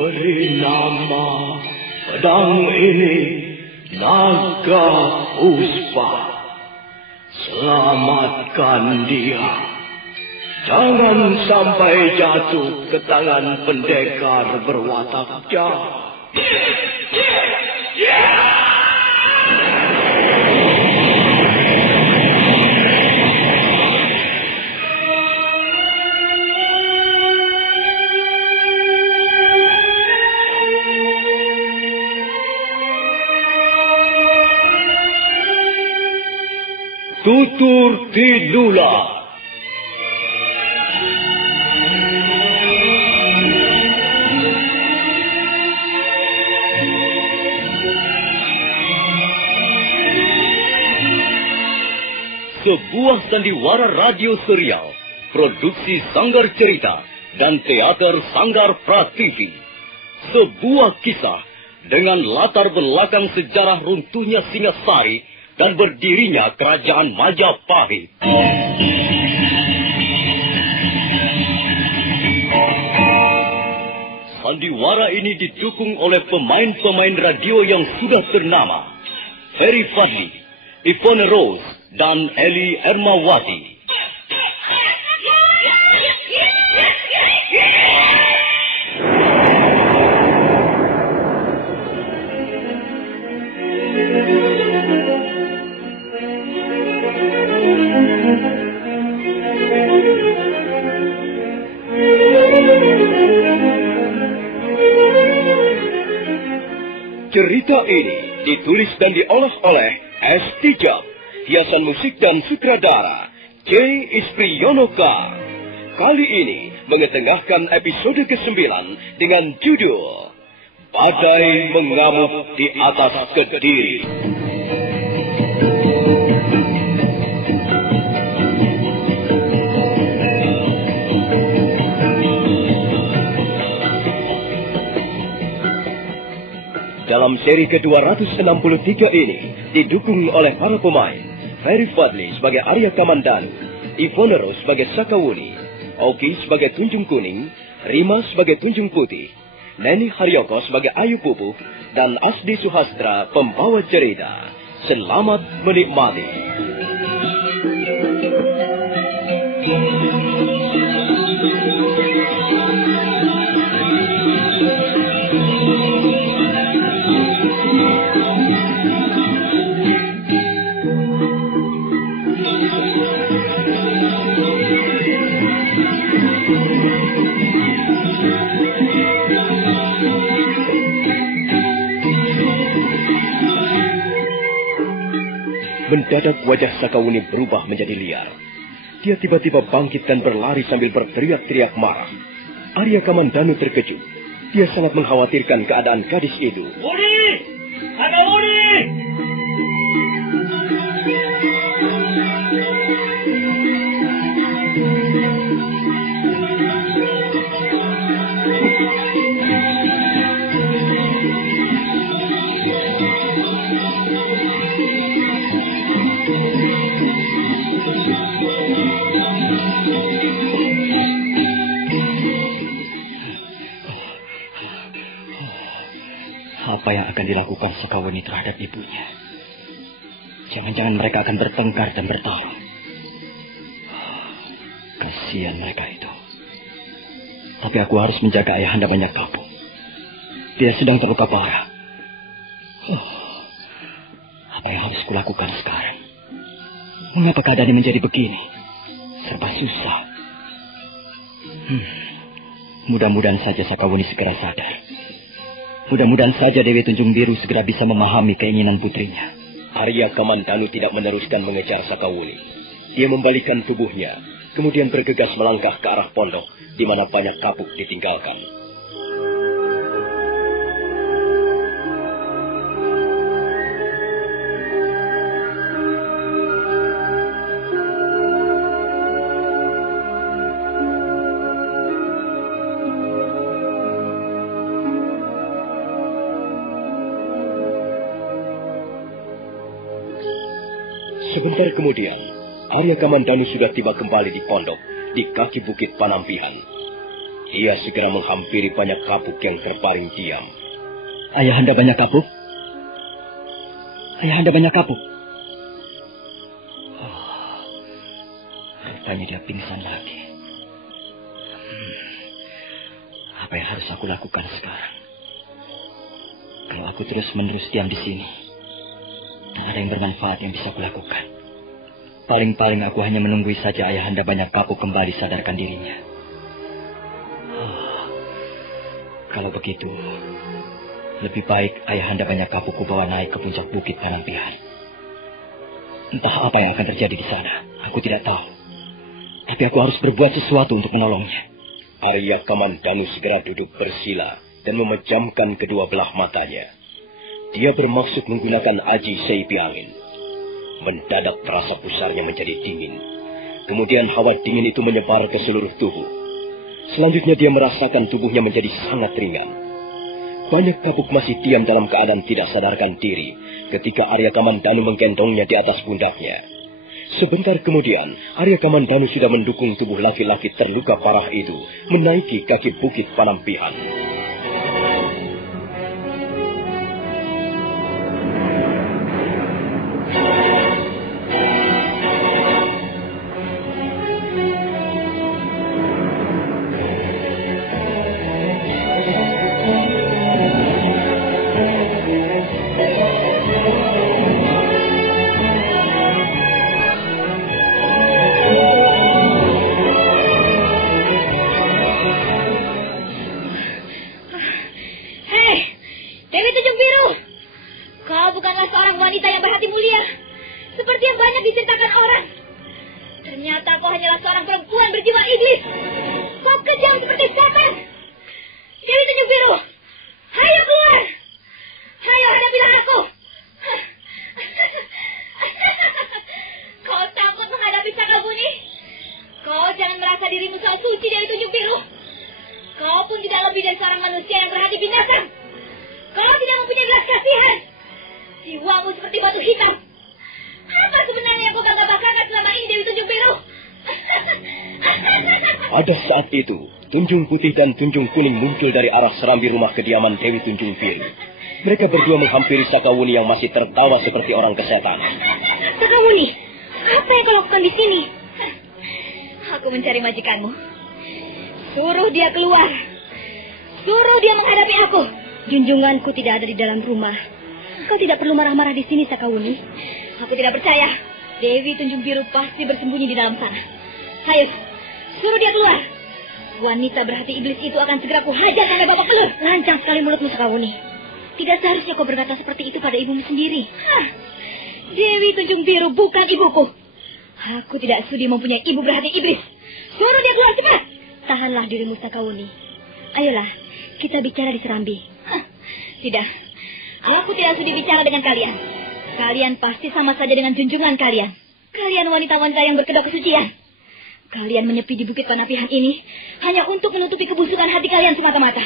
Beri nama pedang ini Naga Puspa. Selamatkan dia. Jangan sampai jatuh ke tangan pendekar berwatak jahat. Tutur Tidula. Sebuah sandiwara radio serial, produksi Sanggar Cerita dan teater Sanggar Prativi. Sebuah kisah dengan latar belakang sejarah runtuhnya Singasari dan berdirinya Kerajaan Majapahit. Sandiwara ini didukung oleh pemain-pemain radio yang sudah ternama. Ferry Fadli, Ivone Rose, dan Eli Ermawati. Cerita ini ditulis dan diolah oleh S. Tijab, hiasan musik dan sutradara J. Ispriyonoka. Kali ini mengetengahkan episode ke-9 dengan judul Badai Mengamuk di Atas Kediri. Dalam seri ke-263 ini didukung oleh para pemain Ferry Fadli sebagai Arya Kamandanu, Ivone Rose sebagai Sakawuni, Oki sebagai Tunjung Kuning, Rima sebagai Tunjung Putih, Neni Haryoko sebagai Ayu Pupuk, dan Asdi Suhastra pembawa cerita. Selamat menikmati. Mendadak wajah Sakawuni berubah menjadi liar. Dia tiba-tiba bangkit dan berlari sambil berteriak-teriak marah. Arya Kamandanu terkejut. Dia sangat mengkhawatirkan keadaan gadis itu. Wuni! Sakawuni! Apa yang akan dilakukan Sakawuni terhadap ibunya? Jangan-jangan mereka akan bertengkar dan bertarung. Kasihan mereka itu. Tapi aku harus menjaga ayahanda banyak kapuk. Dia sedang terluka parah. Apa yang harus kulakukan sekarang? Mengapa keadaannya menjadi begini? Serba susah. Mudah-mudahan saja Sakawuni segera sadar. Mudah-mudahan saja Dewi Tunjung Biru segera bisa memahami keinginan putrinya. Arya Kamandanu tidak meneruskan mengejar Sakawuni. Dia membalikkan tubuhnya, kemudian bergegas melangkah ke arah pondok, di mana banyak kapuk ditinggalkan. Sebentar kemudian, Arya Kamandanu sudah tiba kembali di pondok, di kaki bukit Panampihan. Dia segera menghampiri banyak kapuk yang terbaring diam. Ayahanda banyak kapuk? Ayahanda banyak kapuk? Oh, rupanya dia pingsan lagi. Apa yang harus aku lakukan sekarang? Kalau aku terus-menerus diam di sini, tak ada yang bermanfaat yang bisa aku lakukan. Paling-paling aku hanya menunggu saja ayahanda banyak kapuk kembali sadarkan dirinya. Kalau begitu, lebih baik ayahanda banyak kapuk kubawa naik ke puncak bukit Panampihan. Entah apa yang akan terjadi di sana, aku tidak tahu. Tapi aku harus berbuat sesuatu untuk menolongnya. Arya Kamandanu segera duduk bersila dan memejamkan kedua belah matanya. Dia bermaksud menggunakan aji seipi angin. Mendadak terasa pusarnya menjadi dingin. Kemudian hawa dingin itu menyebar ke seluruh tubuh. Selanjutnya dia merasakan tubuhnya menjadi sangat ringan. Banyak kapuk masih diam dalam keadaan tidak sadarkan diri ketika Arya Kamandanu menggendongnya di atas pundaknya. Sebentar kemudian, Arya Kamandanu sudah mendukung tubuh laki-laki terluka parah itu menaiki kaki bukit Panampihan. Pada saat itu, Tunjung Putih dan Tunjung Kuning muncul dari arah serambi rumah kediaman Dewi Tunjung Biru. Mereka berdua menghampiri Sakawuni yang masih tertawa seperti orang kesetan. Sakawuni, apa yang kau lakukan di sini? Aku mencari majikanmu. Suruh dia keluar. Suruh dia menghadapi aku. Junjunganku tidak ada di dalam rumah. Kau tidak perlu marah-marah di sini, Sakawuni. Aku tidak percaya. Dewi Tunjung Biru pasti bersembunyi di dalam sana. Ayo, suruh dia keluar. Wanita berhati iblis itu akan segera kuhajar sampai babak belur. Lancang sekali mulutmu, Sakawuni. Tidak seharusnya kau berkata seperti itu pada ibumu sendiri. Dewi Tunjung Biru bukan ibuku. Aku tidak sudi mempunyai ibu berhati iblis. Suruh dia keluar cepat. Tahanlah dirimu, Sakawuni. Ayolah, kita bicara di serambi. Tidak, aku tidak sudi bicara dengan kalian. Kalian pasti sama saja dengan junjungan kalian. Kalian wanita-wanita yang berkedok kesucian. Kalian menyepi di bukit Panampihan ini hanya untuk menutupi kebusukan hati kalian semata-mata.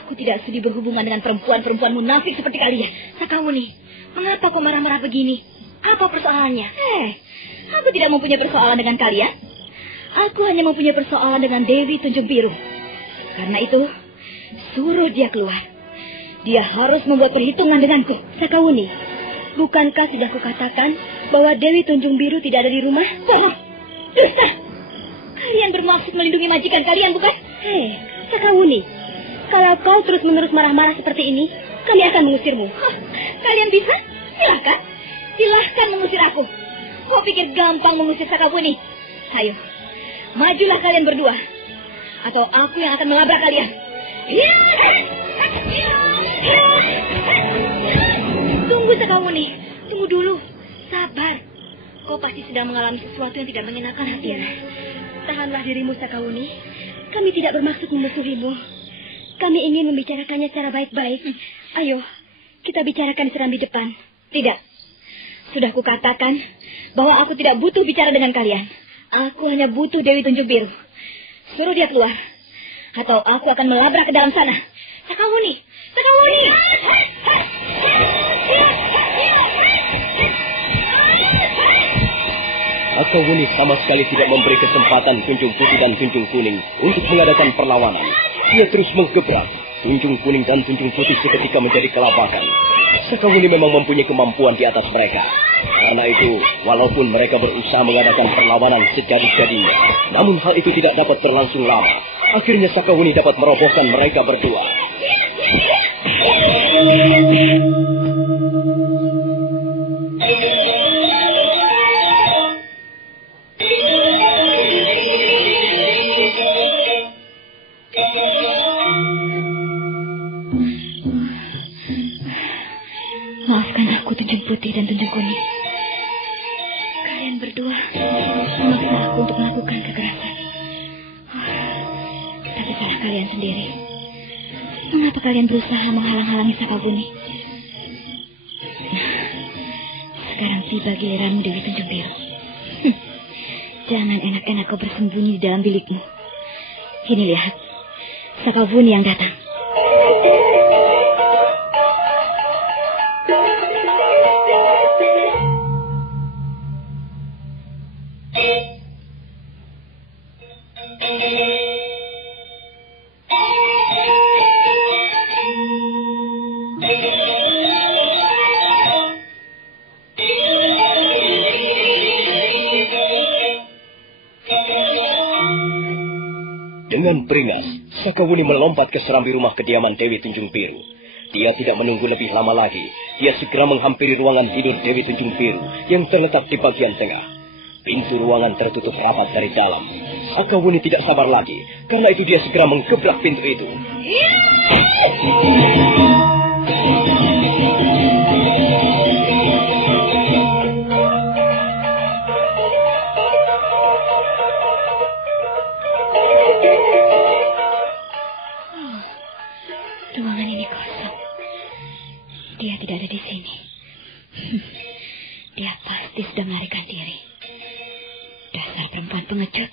Aku tidak sudi berhubungan dengan perempuan-perempuan munafik seperti kalian. Sakawuni, mengapa kau marah-marah begini? Apa persoalannya? Aku tidak mempunyai persoalan dengan kalian. Aku hanya mempunyai persoalan dengan Dewi Tunjung Biru. Karena itu, suruh dia keluar. Dia harus membuat perhitungan denganku. Sakawuni, bukankah sudah kukatakan bahwa Dewi Tunjung Biru tidak ada di rumah? Bohong! Dusta! Kalian bermaksud melindungi majikan kalian, bukan? Sakawuni, kalau kau terus-menerus marah-marah seperti ini, kami akan mengusirmu. Kalian bisa? Silahkan. Silahkan mengusir aku. Kau pikir gampang mengusir Sakawuni? Ayo, majulah kalian berdua. Atau aku yang akan melabrak kalian. Tunggu, Sakawuni. Tunggu dulu. Sabar. Kau pasti sedang mengalami sesuatu yang tidak menyenangkan hatimu. Tahanlah dirimu, Sakawuni. Kami tidak bermaksud memusuhimu. Kami ingin membicarakannya secara baik-baik. Ayo, kita bicarakan di serambi depan. Tidak. Sudah kukatakan bahwa aku tidak butuh bicara dengan kalian. Aku hanya butuh Dewi Tunjung Biru. Suruh dia keluar. Atau aku akan melabrak ke dalam sana. Sakawuni! Sakawuni! Sakawuni sama sekali tidak memberi kesempatan Tunjung Putih dan Tunjung Kuning untuk mengadakan perlawanan. Dia terus menggebrak. Tunjung Kuning dan Tunjung Putih seketika menjadi kelabakan. Sakawuni memang mempunyai kemampuan di atas mereka. Karena itu, walaupun mereka berusaha mengadakan perlawanan sejadi-jadinya, namun hal itu tidak dapat berlangsung lama. Akhirnya Sakawuni dapat merobohkan mereka berdua. Maafkan aku, Tunjung Putih dan Tunjung Kuning. Kalian berdua memaksa aku untuk melakukan kekerasan. Tapi salah kalian sendiri. Mengapa kalian berusaha menghalang-halangi Sakawuni? Sekarang tiba giliranmu, Dewi Tunjung Biru. Jangan enak-enak kau bersembunyi di dalam bilikmu. Ini lihat, Sakawuni yang datang. Dengan beringas, Sakawuni melompat ke serambi rumah kediaman Dewi Tunjung Biru. Dia tidak menunggu lebih lama lagi. Dia segera menghampiri ruangan tidur Dewi Tunjung Biru yang terletak di bagian tengah. Pintu ruangan tertutup rapat dari dalam. Sakawuni tidak sabar lagi. Karena itu dia segera menggebrak pintu itu. Ruangan ini kosong. Dia tidak ada di sini. Dia pasti sudah melarikan diri. Dasar perempuan pengecut.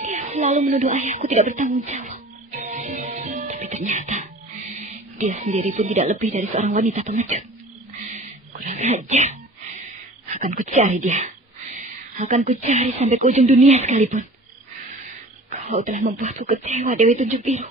Dia selalu menuduh ayahku tidak bertanggung jawab. Tapi ternyata dia sendiri pun tidak lebih dari seorang wanita pengecut. Kurang ajar. Akan kucari dia. Akan kucari sampai ke ujung dunia sekalipun. Kau telah membuatku kecewa, Dewi Tunjung Biru.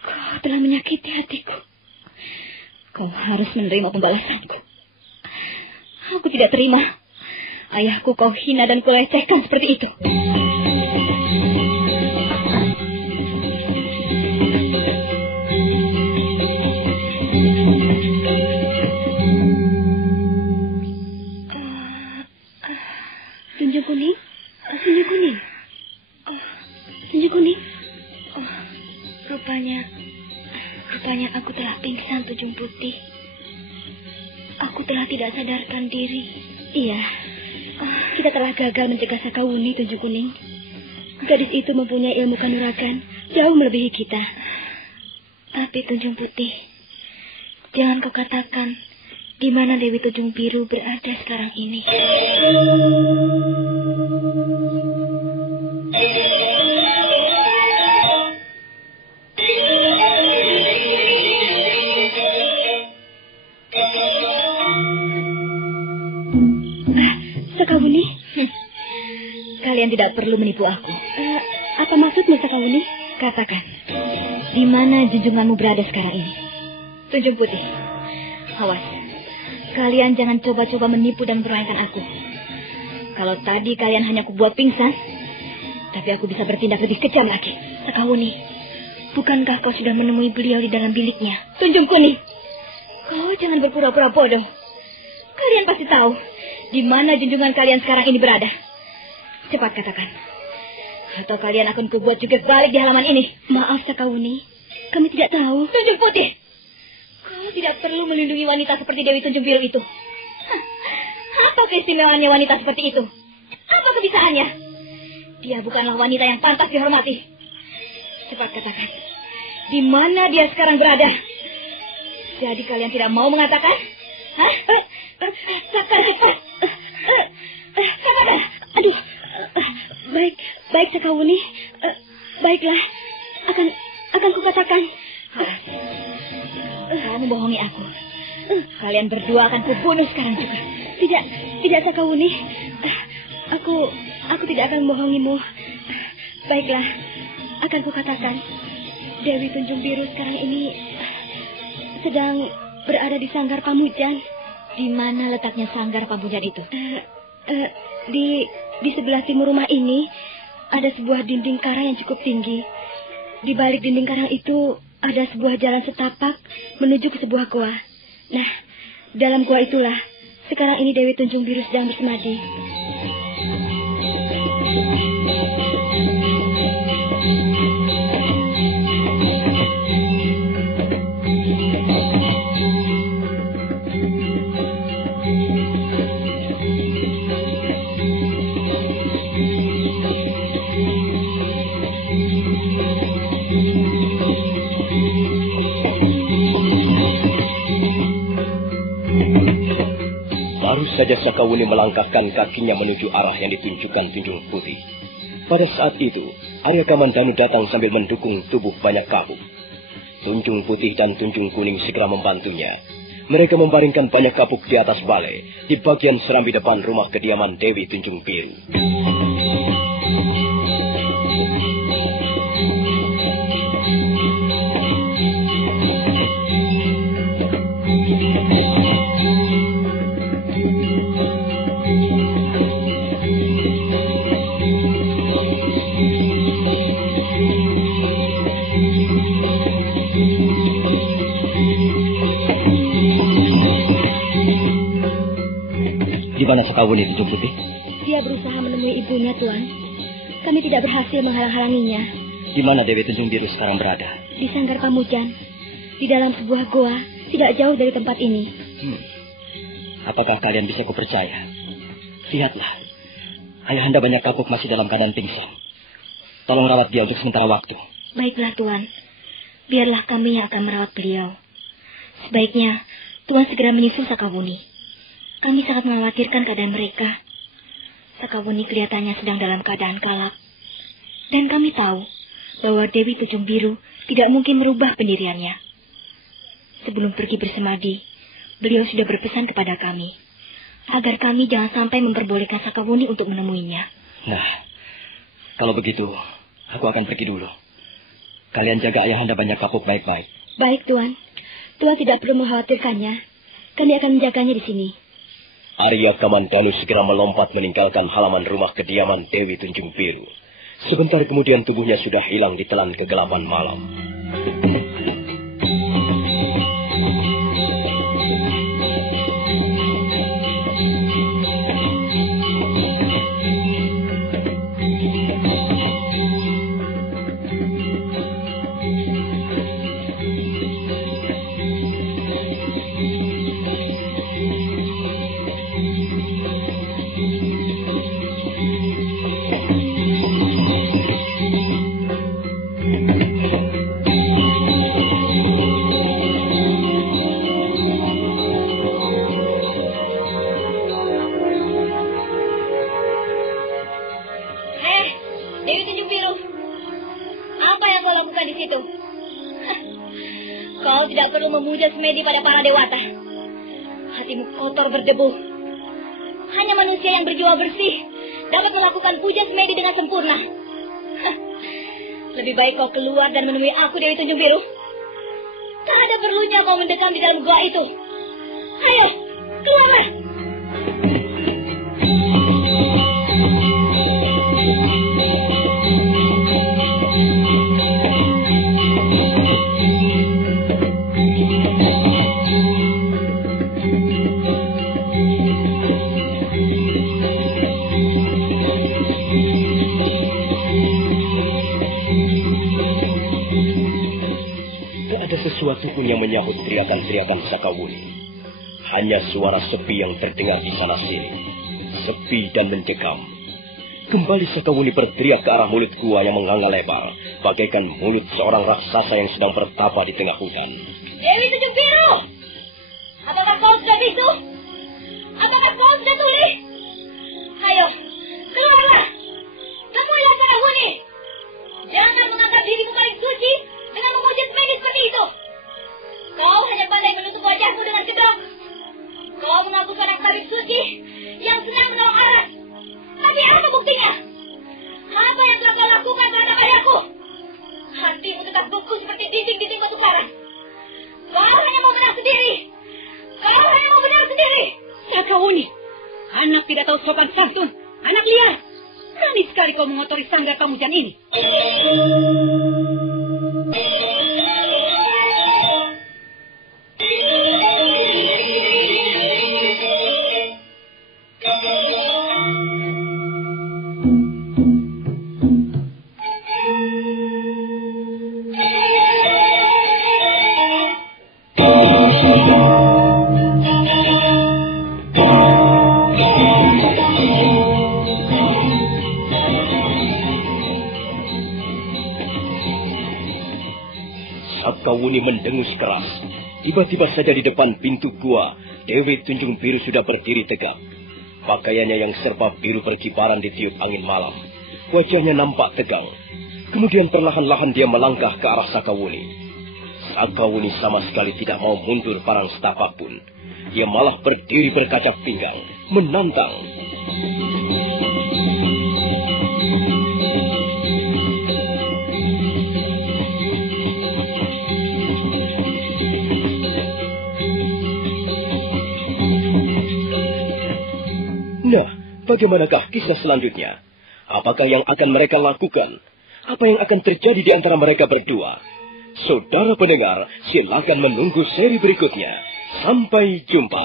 Kau telah menyakiti hatiku. Kau harus menerima pembalasanku. Aku tidak terima. Ayahku kau hina dan kau lecehkan seperti itu. Tunjung Kuning? Tunjung Kuning? Tunjung Kuning? Rupanya aku telah pingsan, Tunjung Putih. Aku telah tidak sadarkan diri. Iya, kita telah gagal mencegah Sakawuni, Tunjung Kuning. Gadis itu mempunyai ilmu kanuragan jauh melebihi kita. Tapi Tunjung Putih, jangan kau katakan di mana Dewi Tunjung Biru berada sekarang ini. Sakawuni? Kalian tidak perlu menipu aku. Apa maksudnya, Sakawuni? Katakan, di mana junjunganmu berada sekarang ini? Tunjung Putih, awas. Kalian jangan coba-coba menipu dan mempermainkan aku. Kalau tadi kalian hanya kubuat pingsan, tapi aku bisa bertindak lebih kejam lagi. Sakawuni, bukankah kau sudah menemui beliau di dalam biliknya? Tunjung Kuning, kau jangan berpura-pura bodoh. Kalian pasti tahu di mana junjungan kalian sekarang ini berada. Cepat katakan. Atau kalian akan kubuat juga balik di halaman ini. Maaf, Sakawuni. Kami tidak tahu. Tunjung Putih, kau tidak perlu melindungi wanita seperti Dewi Tunjung Biru itu. Apa keistimewaannya wanita seperti itu? Apa kebisaannya? Dia bukanlah wanita yang pantas dihormati. Cepat katakan. Di mana dia sekarang berada? Jadi kalian tidak mau mengatakan? Hah? Katakan cepat. Aduh. Baik Sakawuni. Baiklah. Akan kukatakan. Kamu bohongi aku. Kalian berdua akan kubunuh sekarang juga. Tidak Sakawuni. Aku tidak akan membohongimu. Baiklah, akan kukatakan. Dewi Tunjung Biru sekarang ini sedang berada di Sanggar Pamujan. Di mana letaknya Sanggar Pamujan itu? Di sebelah timur rumah ini ada sebuah dinding karang yang cukup tinggi. Di balik dinding karang itu ada sebuah jalan setapak menuju ke sebuah goa. Nah, dalam goa itulah sekarang ini Dewi Tunjung Biru sedang bersemadi. Baru saja Sakawuni melangkahkan kakinya menuju arah yang ditunjukkan Tunjung Putih. Pada saat itu, Arya Kamandanu datang sambil mendukung tubuh banyak kabuk. Tunjung Putih dan Tunjung Kuning segera membantunya. Mereka membaringkan banyak kabuk di atas balai, di bagian serambi depan rumah kediaman Dewi Tunjung Biru. Di mana Sakawuni, Tunjung Putih? Dia berusaha menemui ibunya, Tuan. Kami tidak berhasil menghalang-halanginya. Di mana Dewi Tunjung Biru sekarang berada? Di Sanggar Pamujan. Di dalam sebuah goa, tidak jauh dari tempat ini. Apakah kalian bisa kupercaya? Lihatlah. Ayahanda banyak kapuk masih dalam keadaan pingsan. Tolong rawat dia untuk sementara waktu. Baiklah, Tuan. Biarlah kami yang akan merawat beliau. Sebaiknya Tuan segera menyusul Sakawuni. Kami sangat mengkhawatirkan keadaan mereka. Sakawuni kelihatannya sedang dalam keadaan kalap. Dan kami tahu bahwa Dewi Tunjung Biru tidak mungkin merubah pendiriannya. Sebelum pergi bersemadi, beliau sudah berpesan kepada kami agar kami jangan sampai memperbolehkan Sakawuni untuk menemuinya. Nah, kalau begitu, aku akan pergi dulu. Kalian jaga ayahanda banyak kapuk baik-baik. Baik, Tuan. Tuan tidak perlu mengkhawatirkannya. Kami akan menjaganya di sini. Arya Kamandanu segera melompat meninggalkan halaman rumah kediaman Dewi Tunjung Biru. Sebentar kemudian tubuhnya sudah hilang ditelan kegelapan malam. Dewi Tunjung Biru, apa yang kau lakukan di situ? Kau tidak perlu memuja semedi pada para dewata. Hatimu kotor berdebu. Hanya manusia yang berjiwa bersih dapat melakukan puja semedi dengan sempurna. Lebih baik kau keluar dan menemui aku, Dewi Tunjung Biru. Tak ada perlunya kau mendekam di dalam gua itu. Ayo, keluarlah. Sesuatu pun yang menyahut teriakan-teriakan Sakawuni. Hanya suara sepi yang terdengar di sana-sini. Sepi dan mencekam. Kembali Sakawuni berteriak ke arah mulut gua yang menganga lebar, bagaikan mulut seorang raksasa yang sedang bertapa di tengah hutan. Dewi Tunjung Biru! Apakah kau sudah bisu? Apakah kau sudah tuli? Ayo, keluarlah! Temuilah Sakawuni! Jangan menganggap dirimu paling suci dengan memuja semedi seperti itu. Kau hanya pandai menutup wajahmu dengan kedok. Kau mengaku seorang tabib suci yang senang menolong orang. Tapi mulutku seperti dinding-dinding batu karang. Kau hanya mau menang sendiri. Kau hanya mau menang sendiri. Sakawuni, anak tidak tahu sopan santun, anak liar. Berani sekali kau mengotori sanggar Pamujan ini. Sakawuni mendengus keras. Tiba-tiba saja di depan pintu gua, Dewi Tunjung Biru sudah berdiri tegak. Pakaiannya yang serba biru berkibaran ditiup angin malam. Wajahnya nampak tegang. Kemudian perlahan-lahan dia melangkah ke arah Sakawuni. Sakawuni sama sekali tidak mau mundur parang setapak pun. Dia malah berdiri berkacak pinggang, menantang. Nah, bagaimanakah kisah selanjutnya? Apakah yang akan mereka lakukan? Apa yang akan terjadi di antara mereka berdua? Saudara pendengar, silakan menunggu seri berikutnya. Sampai jumpa.